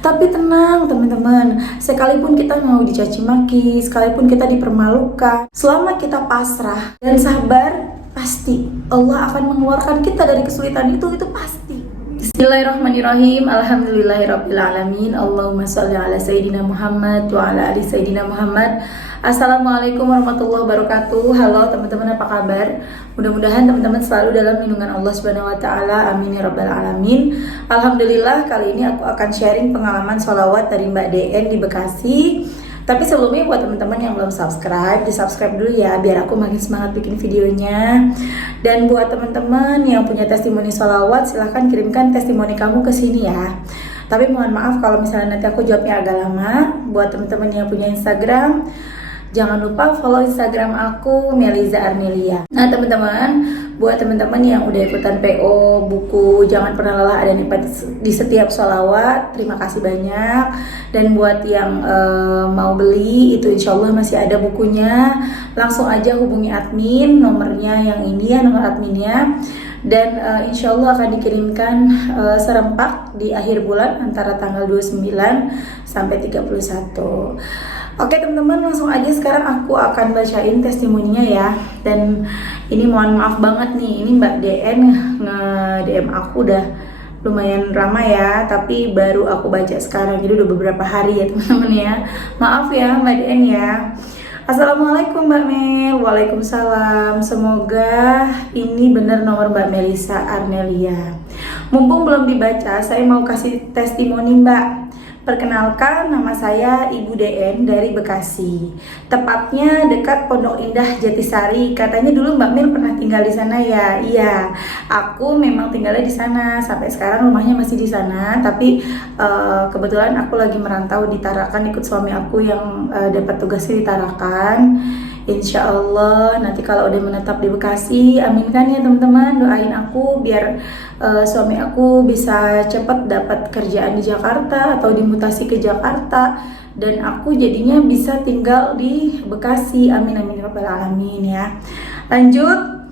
Tapi tenang teman-teman, sekalipun kita mau dicaci maki, sekalipun kita dipermalukan, selama kita pasrah dan sabar, pasti Allah akan mengeluarkan kita dari kesulitan itu pasti. Bismillahirrahmanirrahim. Alhamdulillahirrabbilalamin. Allahumma sholli ala Sayyidina Muhammad wa ala ali Sayyidina Muhammad. Assalamualaikum warahmatullahi wabarakatuh. Halo teman-teman, apa kabar? Mudah-mudahan teman-teman selalu dalam lindungan Allah Subhanahu wa taala. Amin ya rabbal alamin. Alhamdulillah, kali ini aku akan sharing pengalaman sholawat dari Mbak DN di Bekasi. Tapi sebelumnya buat teman-teman yang belum subscribe, di subscribe dulu ya biar aku makin semangat bikin videonya. Dan buat teman-teman yang punya testimoni sholawat, silahkan kirimkan testimoni kamu ke sini ya. Tapi mohon maaf kalau misalnya nanti aku jawabnya agak lama. Buat teman-teman yang punya Instagram, jangan lupa follow Instagram aku, Meliza Arnelia. Nah teman-teman, buat teman-teman yang udah ikutan PO buku Jangan Pernah Lelah Ada di Setiap Sholawat, terima kasih banyak. Dan buat yang mau beli, itu insya Allah masih ada bukunya. Langsung aja hubungi admin, nomornya yang ini ya, nomor adminnya. Dan insya Allah akan dikirimkan serempak di akhir bulan antara tanggal 29 sampai 31. Oke teman-teman, langsung aja sekarang aku akan bacain testimoninya ya. Dan ini mohon maaf banget nih, ini Mbak DN nge-DM aku udah lumayan ramai ya, tapi baru aku baca sekarang, jadi udah beberapa hari ya teman-teman ya. Maaf ya Mbak DN ya. Assalamualaikum Mbak Mel. Waalaikumsalam. Semoga ini benar nomor Mbak Melisa Arnelia. Mumpung belum dibaca, saya mau kasih testimoni Mbak. Perkenalkan, nama saya Ibu DN dari Bekasi. Tepatnya dekat Pondok Indah Jatisari. Katanya dulu Mbak Mel pernah tinggal di sana ya. Iya, aku memang tinggalnya di sana. Sampai sekarang rumahnya masih di sana. Tapi kebetulan aku lagi merantau di Tarakan, ikut suami aku yang dapat tugasnya di Tarakan. Insya Allah nanti kalau udah menetap di Bekasi, aminkan ya teman-teman, doain aku biar suami aku bisa cepat dapat kerjaan di Jakarta atau dimutasi ke Jakarta dan aku jadinya bisa tinggal di Bekasi. Amin amin ya rabbal alamin ya. Lanjut,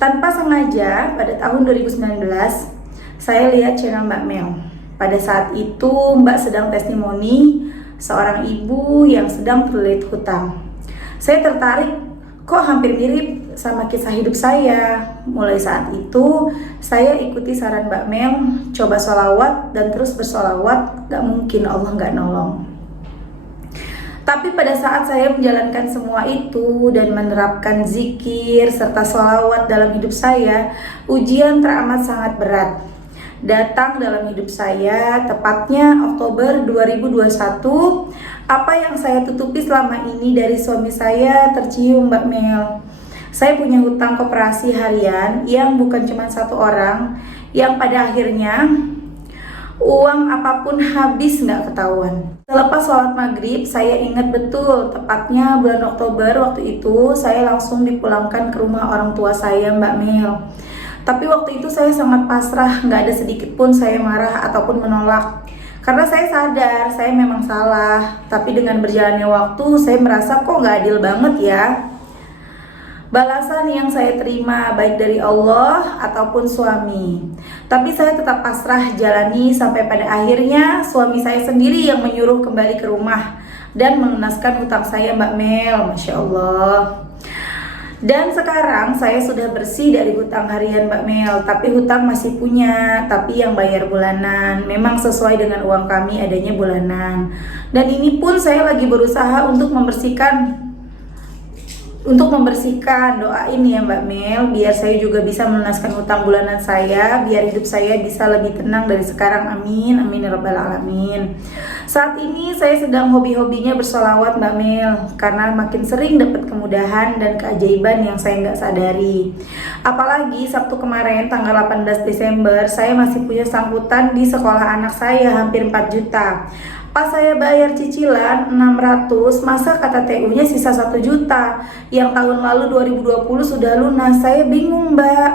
tanpa sengaja pada tahun 2019 saya lihat channel Mbak Mel. Pada saat itu Mbak sedang testimoni seorang ibu yang sedang terlilit hutang. Saya tertarik, kok hampir mirip sama kisah hidup saya. Mulai saat itu, saya ikuti saran Mbak Mel, coba sholawat dan terus bersolawat, gak mungkin Allah gak nolong. Tapi pada saat saya menjalankan semua itu dan menerapkan zikir serta sholawat dalam hidup saya, ujian teramat sangat berat datang dalam hidup saya, tepatnya Oktober 2021. Apa yang saya tutupi selama ini dari suami saya tercium Mbak Mel. Saya punya hutang koperasi harian yang bukan cuma satu orang, yang pada akhirnya uang apapun habis nggak ketahuan. Selepas sholat maghrib, saya ingat betul, tepatnya bulan Oktober waktu itu, saya langsung dipulangkan ke rumah orang tua saya Mbak Mel. Tapi waktu itu saya sangat pasrah, nggak ada sedikit pun saya marah ataupun menolak. Karena saya sadar, saya memang salah. Tapi dengan berjalannya waktu, saya merasa kok nggak adil banget ya. Balasan yang saya terima baik dari Allah ataupun suami. Tapi saya tetap pasrah jalani sampai pada akhirnya suami saya sendiri yang menyuruh kembali ke rumah dan melunaskan hutang saya Mbak Mel, Masya Allah. Dan sekarang saya sudah bersih dari hutang harian Mbak Mel. Tapi hutang masih punya, tapi yang bayar bulanan. Memang sesuai dengan uang kami adanya bulanan. Dan ini pun saya lagi berusaha untuk membersihkan. Doain ya Mbak Mel, biar saya juga bisa melunaskan hutang bulanan saya, biar hidup saya bisa lebih tenang dari sekarang. Amin, amin ya rabbal alamin. Saat ini saya sedang hobi-hobinya bersolawat Mbak Mel, karena makin sering dapat kemudahan dan keajaiban yang saya nggak sadari. Apalagi Sabtu kemarin tanggal 18 Desember saya masih punya sangkutan di sekolah anak saya hampir 4 juta. Pas saya bayar cicilan 600, masa kata TU-nya sisa 1 juta. Yang tahun lalu 2020 sudah lunas. Saya bingung Mbak.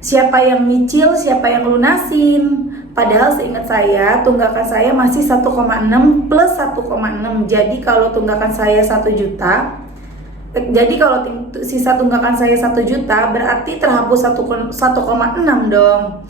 Siapa yang nyicil, siapa yang lunasin? Padahal seingat saya, tunggakan saya masih 1,6 plus 1,6. Jadi kalau tunggakan saya 1 juta, kalau sisa tunggakan saya 1 juta, berarti terhapus 1,6 dong.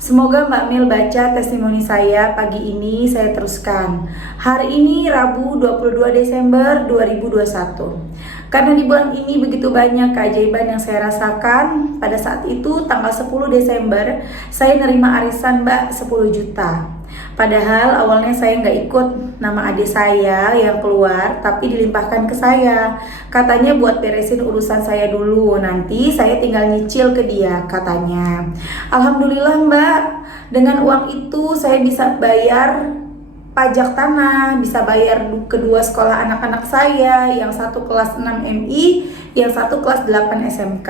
Semoga Mbak Mil baca testimoni saya pagi ini, saya teruskan. Hari ini Rabu 22 Desember 2021. Karena di bulan ini begitu banyak keajaiban yang saya rasakan. Pada saat itu tanggal 10 Desember saya nerima arisan Mbak 10 juta. Padahal awalnya saya nggak ikut, nama adik saya yang keluar tapi dilimpahkan ke saya. Katanya buat beresin urusan saya dulu, nanti saya tinggal nyicil ke dia katanya. Alhamdulillah Mbak, dengan uang itu saya bisa bayar pajak tanah, bisa bayar kedua sekolah anak-anak saya, yang satu kelas 6 MI, yang satu kelas 8 SMK.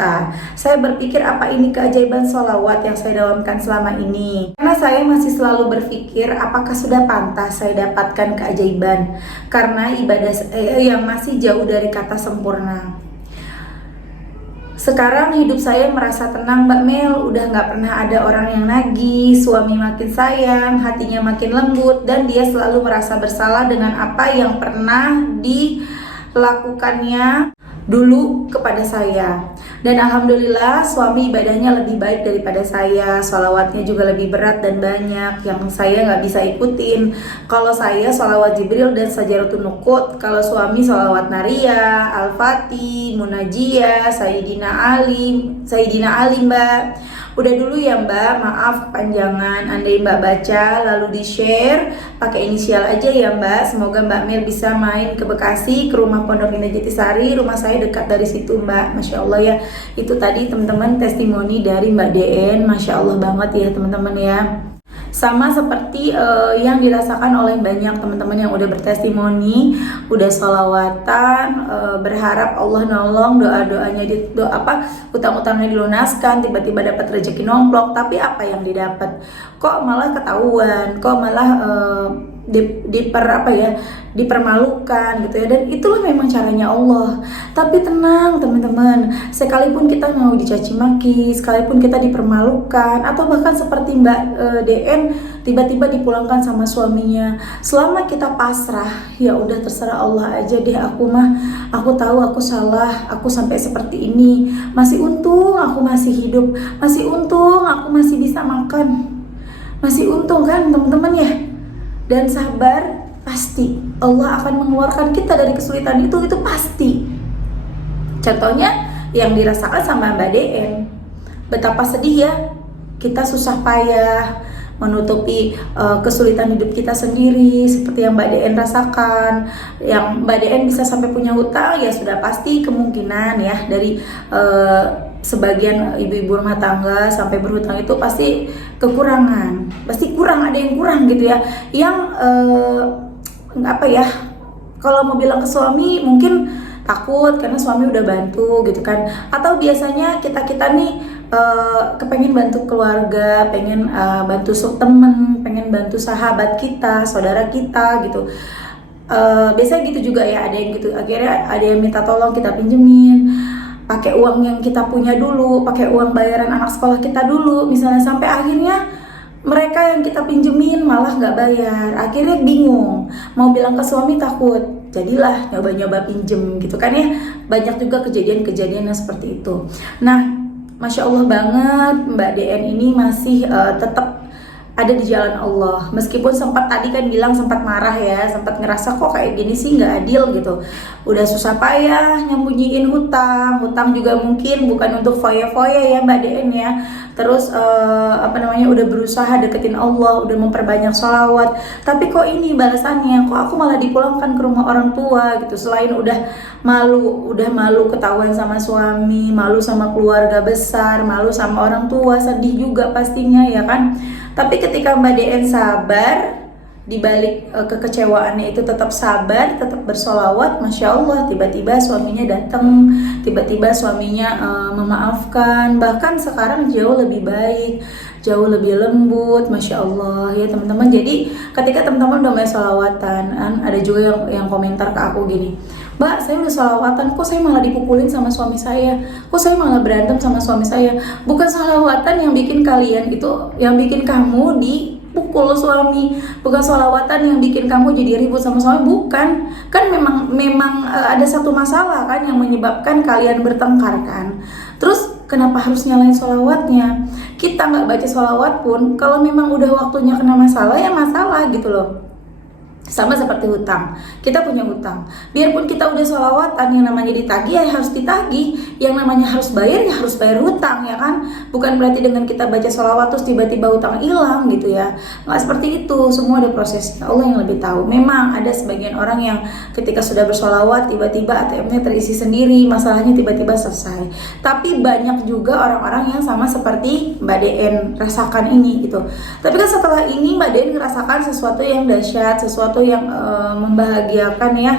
Saya berpikir apa ini keajaiban sholawat yang saya dawamkan selama ini. Karena saya masih selalu berpikir apakah sudah pantas saya dapatkan keajaiban, karena ibadah saya yang masih jauh dari kata sempurna. Sekarang hidup saya merasa tenang Mbak Mel, udah gak pernah ada orang yang nagih, suami makin sayang, hatinya makin lembut, dan dia selalu merasa bersalah dengan apa yang pernah dilakukannya dulu kepada saya. Dan alhamdulillah suami ibadahnya lebih baik daripada saya, sholawatnya juga lebih berat dan banyak yang saya nggak bisa ikutin. Kalau saya sholawat Jibril dan Sajaratun Nukut, kalau suami sholawat Naria, Al-Fatih, Munajiyah, Sayyidina Ali Mbak. Udah dulu ya Mbak, maaf kepanjangan. Andai Mbak baca lalu di-share pakai inisial aja ya Mbak. Semoga Mbak Mil bisa main ke Bekasi, ke rumah Pondok Indah Jatisari. Rumah saya dekat dari situ Mbak. Masya Allah ya. Itu tadi teman-teman testimoni dari Mbak DN. Masya Allah banget ya teman-teman ya. Sama seperti yang dirasakan oleh banyak teman-teman yang udah bertestimoni, udah sholawatan, berharap Allah nolong, doa-doanya utang-utangnya dilunaskan, tiba-tiba dapat rezeki nomplok, tapi apa yang didapat? Kok malah ketahuan, kok malah dipermalukan gitu ya. Dan itulah memang caranya Allah. Tapi tenang teman-teman, sekalipun kita mau dicaci maki, sekalipun kita dipermalukan, atau bahkan seperti Mbak DN tiba-tiba dipulangkan sama suaminya, selama kita pasrah, ya udah terserah Allah aja deh, aku tahu aku salah, aku sampai seperti ini, masih untung aku masih hidup, masih untung aku masih bisa makan, masih untung kan teman-teman ya. Dan sabar, pasti Allah akan mengeluarkan kita dari kesulitan itu pasti. Contohnya yang dirasakan sama Mbak DN, betapa sedih ya, kita susah payah menutupi kesulitan hidup kita sendiri, seperti yang Mbak DN rasakan. Yang Mbak DN bisa sampai punya hutang, ya sudah pasti kemungkinan ya dari sebagian ibu-ibu rumah tangga sampai berhutang itu pasti kekurangan, pasti kurang, ada yang kurang gitu ya. Yang kalau mau bilang ke suami mungkin takut karena suami udah bantu gitu kan, atau biasanya kita nih kepengen bantu keluarga, pengen bantu temen, pengen bantu sahabat kita, saudara kita gitu. Biasanya gitu juga ya, ada yang gitu, akhirnya ada yang minta tolong kita pinjemin, pakai uang yang kita punya dulu, pakai uang bayaran anak sekolah kita dulu misalnya, sampai akhirnya mereka yang kita pinjemin malah nggak bayar. Akhirnya bingung, mau bilang ke suami takut, jadilah nyoba-nyoba pinjem gitu kan ya. Banyak juga kejadian-kejadian yang seperti itu. Nah, Masya Allah banget Mbak DN ini masih tetap ada di jalan Allah. Meskipun sempat tadi kan bilang sempat marah ya, sempat ngerasa kok kayak gini sih nggak adil gitu. Udah susah payah nyembunyiin hutang juga mungkin bukan untuk foya-foya ya Mbak DN ya. Terus udah berusaha deketin Allah, udah memperbanyak sholawat, tapi kok ini balasannya, kok aku malah dipulangkan ke rumah orang tua gitu. Selain udah malu ketahuan sama suami, malu sama keluarga besar, malu sama orang tua, sedih juga pastinya ya kan. Tapi ketika Mbak DN sabar, dibalik kekecewaannya itu tetap sabar, tetap bersolawat, Masya Allah, tiba-tiba suaminya datang, tiba-tiba suaminya memaafkan, bahkan sekarang jauh lebih baik, jauh lebih lembut, Masya Allah ya teman-teman. Jadi ketika teman-teman udah mulai solawatan, ada juga yang komentar ke aku gini, Mbak, saya udah sholawatan, kok saya malah dipukulin sama suami saya, kok saya malah berantem sama suami saya. Bukan sholawatan yang bikin kalian itu, yang bikin kamu dipukul suami, bukan sholawatan yang bikin kamu jadi ribut sama suami, bukan. Kan memang ada satu masalah kan yang menyebabkan kalian bertengkar kan. Terus kenapa harus nyalain sholawatnya? Kita nggak baca sholawat pun, kalau memang udah waktunya kena masalah, ya masalah gitu loh. Sama seperti hutang, kita punya hutang, biarpun kita udah sholawatan, yang namanya ditagih ya harus ditagih, yang namanya harus bayar ya harus bayar hutang, ya kan? Bukan berarti dengan kita baca sholawat terus tiba-tiba hutang hilang gitu ya, nggak seperti itu. Semua ada prosesnya, Allah yang lebih tahu. Memang ada sebagian orang yang ketika sudah bersholawat tiba-tiba ATM-nya terisi sendiri, masalahnya tiba-tiba selesai. Tapi banyak juga orang-orang yang sama seperti Mbak DN rasakan ini gitu. Tapi kan setelah ini Mbak DN ngerasakan sesuatu yang dahsyat, sesuatu yang membahagiakan ya.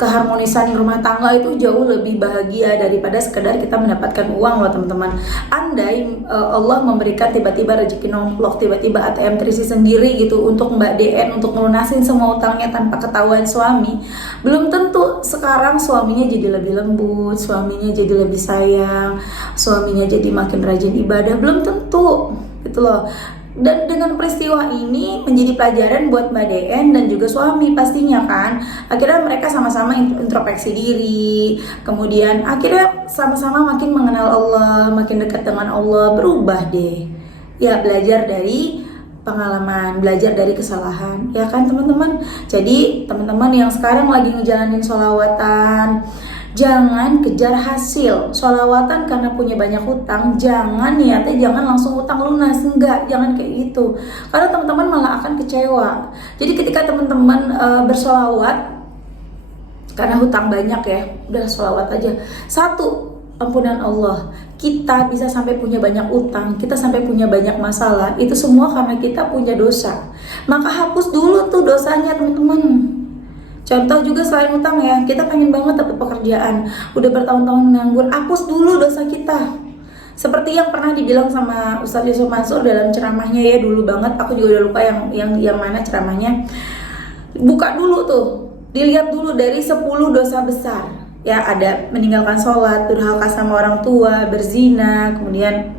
Keharmonisan rumah tangga itu jauh lebih bahagia daripada sekedar kita mendapatkan uang loh teman-teman. Andai Allah memberikan tiba-tiba rezeki nomplok, tiba-tiba ATM terisi sendiri gitu untuk Mbak DN untuk melunasin semua utangnya tanpa ketahuan suami, belum tentu sekarang suaminya jadi lebih lembut, suaminya jadi lebih sayang, suaminya jadi makin rajin ibadah, belum tentu gitu loh. Dan dengan peristiwa ini menjadi pelajaran buat Mbak DN dan juga suami pastinya kan. Akhirnya mereka sama-sama introspeksi diri, kemudian akhirnya sama-sama makin mengenal Allah, makin dekat dengan Allah, berubah deh. Ya belajar dari pengalaman, belajar dari kesalahan, ya kan teman-teman. Jadi teman-teman yang sekarang lagi ngejalanin sholawatan, jangan kejar hasil sholawatan karena punya banyak hutang. Jangan niatnya jangan langsung hutang lunas, enggak, jangan kayak gitu, karena teman-teman malah akan kecewa. Jadi ketika teman-teman bersolawat karena hutang banyak ya, udah sholawat aja. Satu, ampunan Allah. Kita bisa sampai punya banyak utang, kita sampai punya banyak masalah, itu semua karena kita punya dosa. Maka hapus dulu tuh dosanya teman-teman. Contoh juga selain utang ya, kita pengen banget dapat pekerjaan, udah bertahun-tahun nganggur, hapus dulu dosa kita. Seperti yang pernah dibilang sama Ustadz Yusuf Mansur dalam ceramahnya ya, dulu banget, aku juga udah lupa yang mana ceramahnya. Buka dulu tuh, dilihat dulu dari 10 dosa besar. Ya ada meninggalkan sholat, durhaka sama orang tua, berzina, kemudian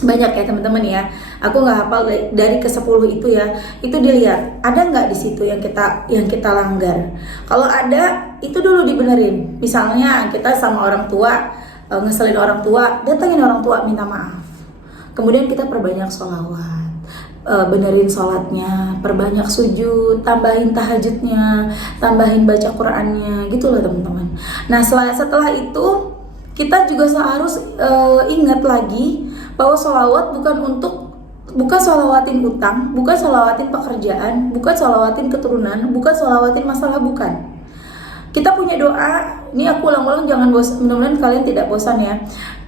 banyak ya teman-teman ya. Aku nggak hafal dari ke 10 itu ya. Itu dilihat ada nggak di situ yang kita langgar. Kalau ada, itu dulu dibenerin. Misalnya kita sama orang tua ngeselin orang tua, datengin orang tua minta maaf. Kemudian kita perbanyak sholawat, benerin sholatnya, perbanyak sujud, tambahin tahajudnya, tambahin baca Qurannya, gitu loh teman-teman. Nah setelah itu kita juga harus ingat lagi bahwa sholawat bukan sholawatin utang, bukan sholawatin pekerjaan, bukan sholawatin keturunan, bukan sholawatin masalah, bukan. Kita punya doa, ini aku ulang-ulang jangan bosan, mudah-mudahan kalian tidak bosan ya.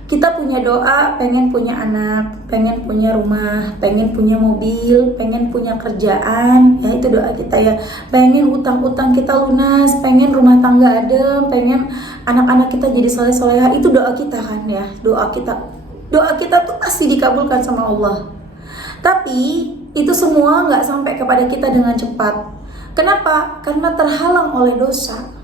Kita punya doa, pengen punya anak, pengen punya rumah, pengen punya mobil, pengen punya kerjaan, ya itu doa kita ya. Pengen utang-utang kita lunas, pengen rumah tangga adem, pengen anak-anak kita jadi soleh-soleha, itu doa kita kan ya, doa kita tuh pasti dikabulkan sama Allah. Tapi itu semua nggak sampai kepada kita dengan cepat. Kenapa? Karena terhalang oleh dosa.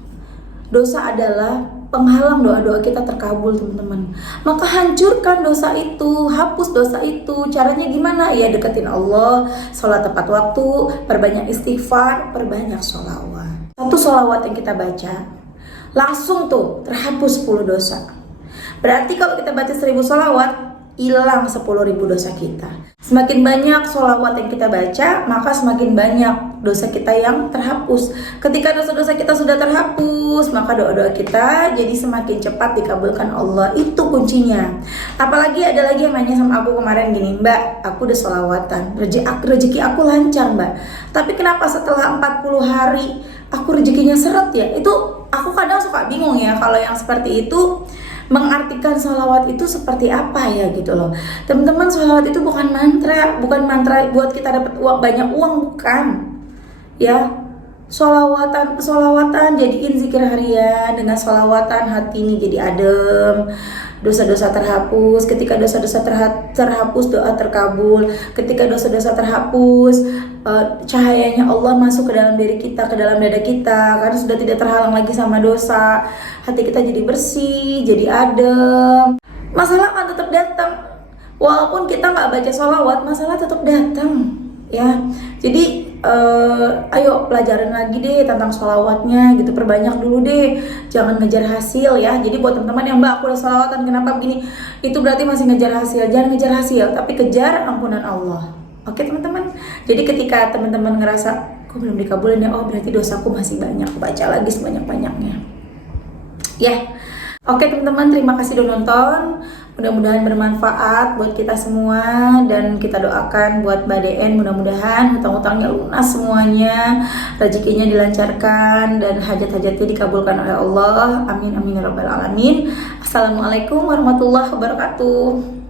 Dosa adalah penghalang doa-doa kita terkabul teman-teman. Maka hancurkan dosa itu, hapus dosa itu. Caranya gimana? Ya deketin Allah, sholat tepat waktu, perbanyak istighfar, perbanyak sholawat. Satu sholawat yang kita baca, langsung tuh terhapus 10 dosa. Berarti kalau kita baca 1000 sholawat, hilang 10.000 dosa kita. Semakin banyak sholawat yang kita baca, maka semakin banyak dosa kita yang terhapus. Ketika dosa-dosa kita sudah terhapus, maka doa-doa kita jadi semakin cepat dikabulkan Allah. Itu kuncinya. Apalagi ada lagi yang nanya sama aku kemarin gini, Mbak, aku udah sholawatan, rezeki aku lancar Mbak, tapi kenapa setelah 40 hari aku rezekinya seret ya? Itu aku kadang suka bingung ya, kalau yang seperti itu mengartikan sholawat itu seperti apa ya gitu loh teman-teman. Sholawat itu bukan mantra buat kita dapat banyak uang, bukan ya. Sholawatan jadiin zikir harian. Dengan sholawatan hati ini jadi adem, dosa-dosa terhapus. Ketika dosa-dosa terhapus, doa terkabul. Ketika dosa-dosa terhapus, cahayanya Allah masuk ke dalam diri kita, ke dalam dada kita, karena sudah tidak terhalang lagi sama dosa. Hati kita jadi bersih, jadi adem. Masalah akan tetap datang, walaupun kita nggak baca sholawat, masalah tetap datang ya. Jadi ayo pelajarin lagi deh tentang sholawatnya gitu, perbanyak dulu deh, jangan ngejar hasil ya. Jadi buat teman-teman yang Mbak aku udah sholawatan kenapa begini, itu berarti masih ngejar hasil. Jangan ngejar hasil, tapi kejar ampunan Allah. Oke teman-teman, jadi ketika teman-teman ngerasa kok belum dikabulin ya, oh berarti dosaku masih banyak, baca lagi sebanyak-banyaknya ya. Oke teman-teman, terima kasih udah nonton. Mudah-mudahan bermanfaat buat kita semua, dan kita doakan buat Mbak DN mudah-mudahan hutang-hutangnya lunas semuanya, rezekinya dilancarkan, dan hajat-hajatnya dikabulkan oleh Allah. Amin amin ya rabbal alamin. Assalamualaikum warahmatullahi wabarakatuh.